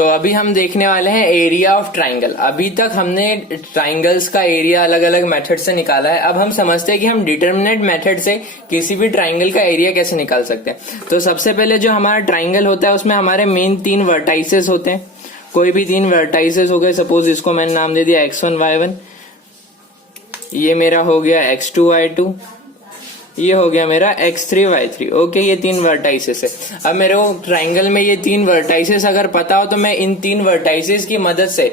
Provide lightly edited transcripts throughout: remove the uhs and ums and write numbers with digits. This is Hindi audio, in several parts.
तो अभी हम देखने वाले हैं एरिया ऑफ ट्राइंगल। अभी तक हमने ट्राइंगल्स का एरिया अलग अलग मेथड से निकाला है। अब हम समझते हैं कि हम डिटरमिनेंट मेथड से किसी भी ट्राइंगल का एरिया कैसे निकाल सकते हैं। तो सबसे पहले जो हमारा ट्राइंगल होता है उसमें हमारे मेन 3 वर्टाइसेस होते हैं। कोई भी 3 वर्टाइसेस हो गए, सपोज इसको मैंने नाम दे दिया x1 y1, ये मेरा हो गया x2 y2, ये हो गया मेरा x3 y3। ओके, ये 3 वर्टाइसेस है। अब मेरे को ट्राइंगल में ये 3 वर्टाइसेस अगर पता हो तो मैं इन 3 वर्टाइसेस की मदद से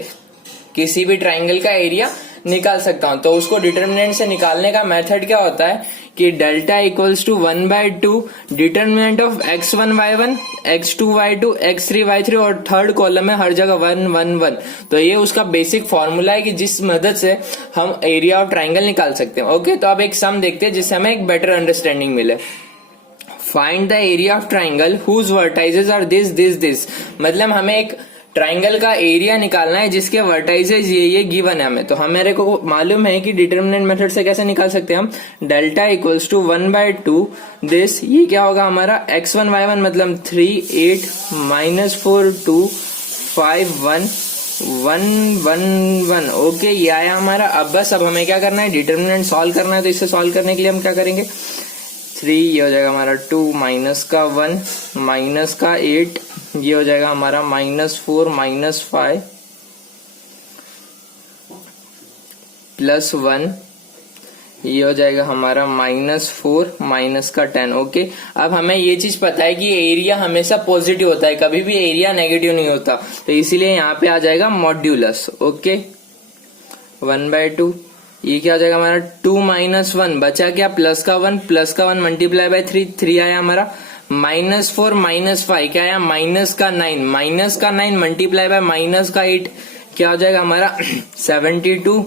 किसी भी ट्राइंगल का एरिया निकाल सकता हूं। तो उसको डिटरमिनेंट से निकालने का मेथड क्या होता है कि delta equals to 1/2 determinant of x1 y1, x2 y2, x3 y3 और थर्ड कॉलम में हर जगह 1 1 1। तो ये उसका बेसिक फॉर्मूला है कि जिस मदद से हम एरिया ऑफ ट्राइंगल निकाल सकते हैं। ओके, तो अब एक सम देखते हैं जिससे हमें एक बेटर अंडरस्टैंडिंग मिले। Find the area of triangle whose vertices are this. मतलब हमें एक ट्राइंगल का एरिया निकालना है जिसके वर्टाइसेस ये गिवन है हमें। तो हमारे को मालूम है कि डिटरमिनेंट मेथड से कैसे निकाल सकते हैं हम। डेल्टा इक्वल्स टू 1/2 दिस, ये क्या होगा हमारा x1 y1 मतलब 3 8 -4 2 5 1 1 1 1। ओके, ये आया हमारा। अब बस अब हमें क्या करना है, डिटरमिनेंट सॉल्व करना है। तो इसे सॉल्व करने के लिए हम क्या करेंगे, 3 ये हो जाएगा हमारा 2 माइनस का 1 माइनस का 8, ये हो जाएगा हमारा -4 -5 प्लस 1, ये हो जाएगा हमारा -4 माइनस का 10। ओके, अब हमें ये चीज पता है कि एरिया हमेशा पॉजिटिव होता है, कभी भी एरिया नेगेटिव नहीं होता। तो इसीलिए यहाँ पे आ जाएगा मॉड्यूलस। ओके, 1/2, ये क्या हो जाएगा हमारा 2 - 1 बचा क्या, प्लस का 1 मल्टीप्लाई बाय 3 आया हमारा -4 -5 क्या आया माइनस का 9 मल्टीप्लाई बाय माइनस का 8 क्या हो जाएगा हमारा 72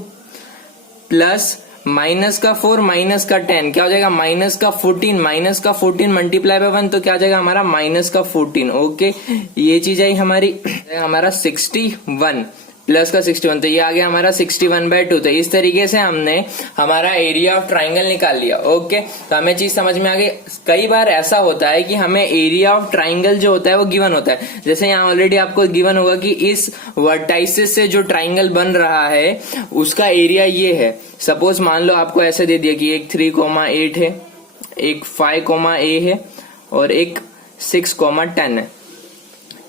प्लस माइनस का 4 माइनस का 10 क्या हो जाएगा माइनस का 14 मल्टीप्लाई बाय 1 तो क्या आ जाएगा हमारा -14। ओके, ये चीज आई हमारी हमारा 61 प्लस का 61, तो ये आ गया हमारा 61/2। तो इस तरीके से हमने हमारा एरिया ऑफ ट्राइंगल निकाल लिया। ओके, तो हमें चीज समझ में आ गई। कई बार ऐसा होता है कि हमें एरिया ऑफ ट्राइंगल जो होता है वो गिवन होता है। जैसे यहाँ ऑलरेडी आपको गिवन होगा कि इस वर्टाइसेस से जो ट्राइंगल बन रहा है उसका एरिया ये है। सपोज मान लो आपको ऐसे दे दिया कि एक 3,8 है, एक 5,a है और एक 6,10 है।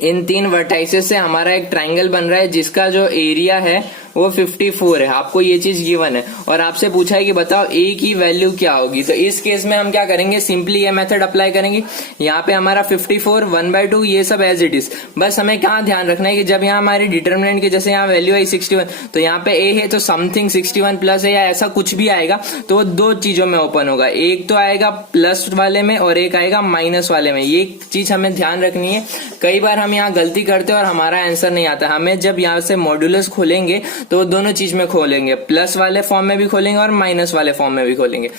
इन 3 वर्टाइसेस से हमारा एक ट्राइंगल बन रहा है जिसका जो एरिया है वो 54 है। आपको ये चीज गिवन है और आपसे पूछा है कि बताओ a की वैल्यू क्या होगी। तो इस केस में हम क्या करेंगे, सिंपली ये मेथड अप्लाई करेंगे। यहाँ पे हमारा 54 1/2 ये सब एज इट इज। बस हमें क्या ध्यान रखना है कि जब यहाँ हमारी डिटरमिनेंट की जैसे यहाँ वैल्यू आई 61 तो यहाँ पे a है तो समथिंग 61 प्लस है या ऐसा कुछ भी आएगा तो वो 2 चीजों में ओपन होगा। एक तो आएगा प्लस वाले में और एक आएगा माइनस वाले में। ये चीज हमें ध्यान रखनी है। कई बार हम यहाँ गलती करते हैं और हमारा आंसर नहीं आता। हमें जब यहाँ से मॉड्यूलस खोलेंगे तो दोनों चीज में खोलेंगे, प्लस वाले फॉर्म में भी खोलेंगे और माइनस वाले फॉर्म में भी खोलेंगे।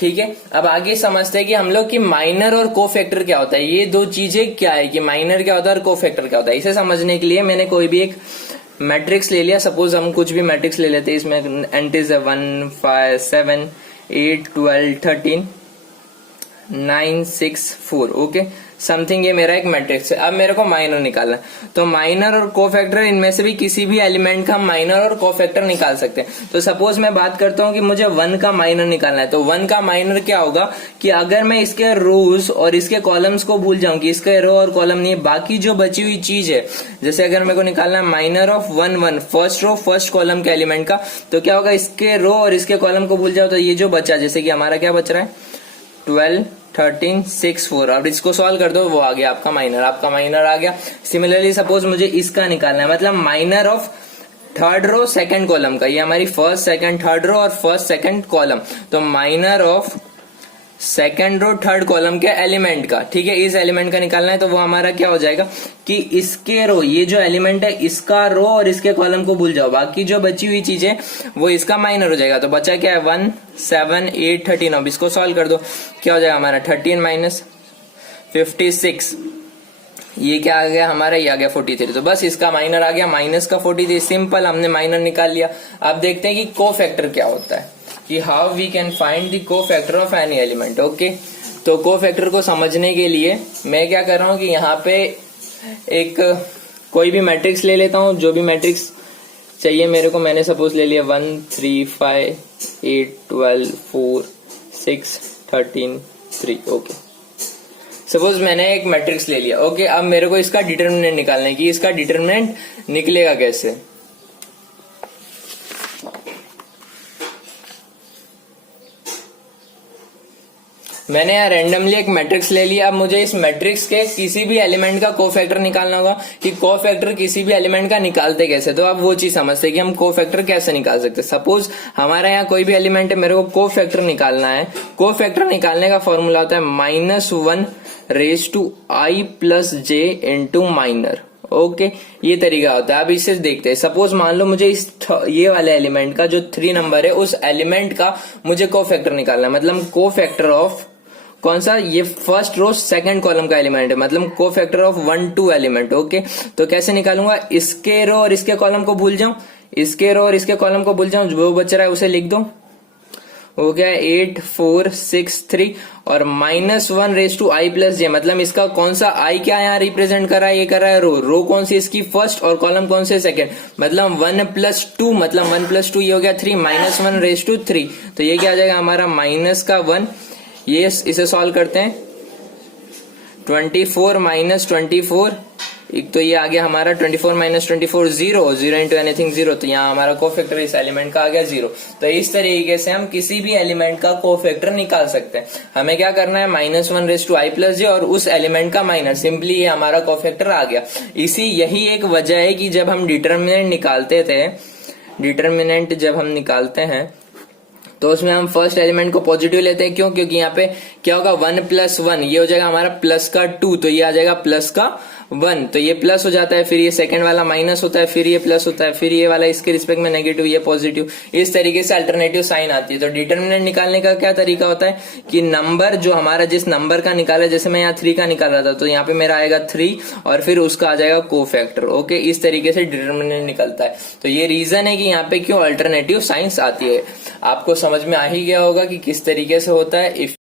ठीक है, अब आगे समझते हैं कि हम लोग की माइनर और कोफैक्टर क्या होता है। ये 2 चीजें क्या है कि माइनर क्या होता है और कोफैक्टर क्या होता है। इसे समझने के लिए मैंने कोई भी एक मैट्रिक्स ले लिया। सपोज हम कुछ भी मैट्रिक्स ले लेते हैं। इसमें एंट्रीज है 1 5 7 8 12 13 9 6 4। ओके, समथिंग ये मेरा एक मैट्रिक्स है। अब मेरे को माइनर निकालना है। तो माइनर और कोफैक्टर इनमें से भी किसी भी एलिमेंट का माइनर और कोफैक्टर निकाल सकते हैं। तो सपोज मैं बात करता हूं कि मुझे 1 का माइनर निकालना है। तो 1 का माइनर क्या होगा कि अगर मैं इसके रोज और इसके कॉलम्स को भूल जाऊं कि इसके रो और कॉलम नहीं है, बाकी जो बची हुई चीज है, जैसे अगर मेरे को निकालना है minor of 1 1 first row first column के एलिमेंट का, तो क्या होगा इसके रो और इसके कॉलम को भूल जाओ तो ये जो बचा, जैसे कि हमारा क्या बच रहा है 12 13 6 4। अब इसको सॉल्व कर दो, वो आ गया आपका माइनर आ गया। सिमिलरली सपोज मुझे इसका निकालना है, मतलब minor of third row second column का। ये हमारी फर्स्ट सेकंड थर्ड रो और फर्स्ट सेकंड कॉलम। तो minor of second row third column के एलिमेंट का, ठीक है, इस एलिमेंट का निकालना है। तो वो हमारा क्या हो जाएगा कि इसके रो, ये जो एलिमेंट है इसका रो और इसके कॉलम को भूल जाओ, बाकी जो बची हुई चीजें वो इसका माइनर हो जाएगा। तो बचा क्या है 1 7 8 13। अब इसको सॉल्व कर दो, क्या हो जाएगा हमारा 13 माइनस 56, ये क्या आ गया हमारा, ये आ गया 43। तो बस इसका माइनर आ गया माइनस का 43। सिंपल, हमने माइनर निकाल लिया। अब देखते हैं कि कोफैक्टर क्या होता है, कि how we can find the cofactor of any element. Okay, तो कोफैक्टर को समझने के लिए मैं क्या कर रहा हूं कि यहाँ पे एक कोई भी मैट्रिक्स ले लेता हूँ, जो भी मैट्रिक्स चाहिए मेरे को। मैंने सपोज ले लिया 1 3 5 8 12 4 6 13 3। ओके, सपोज मैंने एक मैट्रिक्स ले लिया। ओके, अब मेरे को इसका डिटर्मिनेंट निकालना है कि इसका डिटर्मिनेंट निकलेगा कैसे। मैंने यहाँ रैंडमली एक मैट्रिक्स ले लिया। अब मुझे इस मैट्रिक्स के किसी भी एलिमेंट का कोफैक्टर निकालना होगा कि कोफैक्टर किसी भी एलिमेंट का निकालते कैसे। तो आप वो चीज समझते हैं कि हम कोफैक्टर कैसे निकाल सकते हैं। सपोज हमारा यहाँ कोई भी एलिमेंट है, मेरे को कोफैक्टर निकालना है। कोफैक्टर निकालने का फॉर्मूला होता है -1 raise to i plus j into minor. Okay, ये तरीका होता है। अब इसे देखते हैं। सपोज मान लो मुझे ये वाले एलिमेंट का जो 3 नंबर है, उस एलिमेंट का मुझे कोफैक्टर निकालना है। मतलब कोफैक्टर ऑफ कौन सा, ये फर्स्ट रो सेकंड कॉलम का एलिमेंट है, मतलब कोफैक्टर ऑफ 1 2 एलिमेंट। ओके, तो कैसे निकालूंगा, इसके रो और इसके कॉलम को भूल जाऊं, इसके रो और इसके कॉलम को भूल जाऊं, जो बच रहा है उसे लिख दो। हो गया 8 4 6 3 और -1 रेज टू i प्लस जे। मतलब इसका कौन सा i क्या यहाँ रिप्रेजेंट कर रहा है, ये कर रहा है रो कौन सी इसकी फर्स्ट और कॉलम कौन से सेकंड। मतलब 1 + 2, मतलब 1 + 2 ये हो गया 3, -1 रेज टू 3। तो ये क्या आ जाएगा हमारा -1। ये इसे सॉल्व करते हैं। 24 - 24, एक तो ये आ गया हमारा 24 - 24 0 इंटू एनीथिंग 0। तो यहाँ हमारा कोफैक्टर इस एलिमेंट का आ गया 0। तो इस तरीके से हम किसी भी एलिमेंट का कोफैक्टर निकाल सकते हैं। हमें क्या करना है, -1 रेज टू i प्लस जे और उस एलिमेंट का माइनर, सिंपली ये हमारा कोफैक्टर आ गया। यही एक वजह है कि जब हम डिटर्मिनेंट निकालते हैं तो उसमें हम फर्स्ट एलिमेंट को पॉजिटिव लेते हैं। क्यों, क्योंकि यहाँ पे क्या होगा 1 + 1, ये हो जाएगा हमारा प्लस का 2, तो ये आ जाएगा प्लस का 1, तो ये प्लस हो जाता है। फिर ये सेकंड वाला माइनस होता है, फिर ये प्लस होता है, फिर ये वाला इसके रिस्पेक्ट में नेगेटिव, ये पॉजिटिव। इस तरीके से अल्टरनेटिव साइन आती है। तो डिटर्मिनेंट निकालने का क्या तरीका होता है कि नंबर जो हमारा जिस नंबर का निकाला, जैसे मैं यहाँ 3 का निकाल रहा था, तो यहाँ पे मेरा आएगा 3 और फिर उसका आ जाएगा कोफैक्टर। ओके, इस तरीके से डिटर्मिनेंट निकलता है। तो ये रीजन है कि यहाँ पे क्यों अल्टरनेटिव साइंस आती है। आपको समझ में आ ही गया होगा कि किस तरीके से होता है।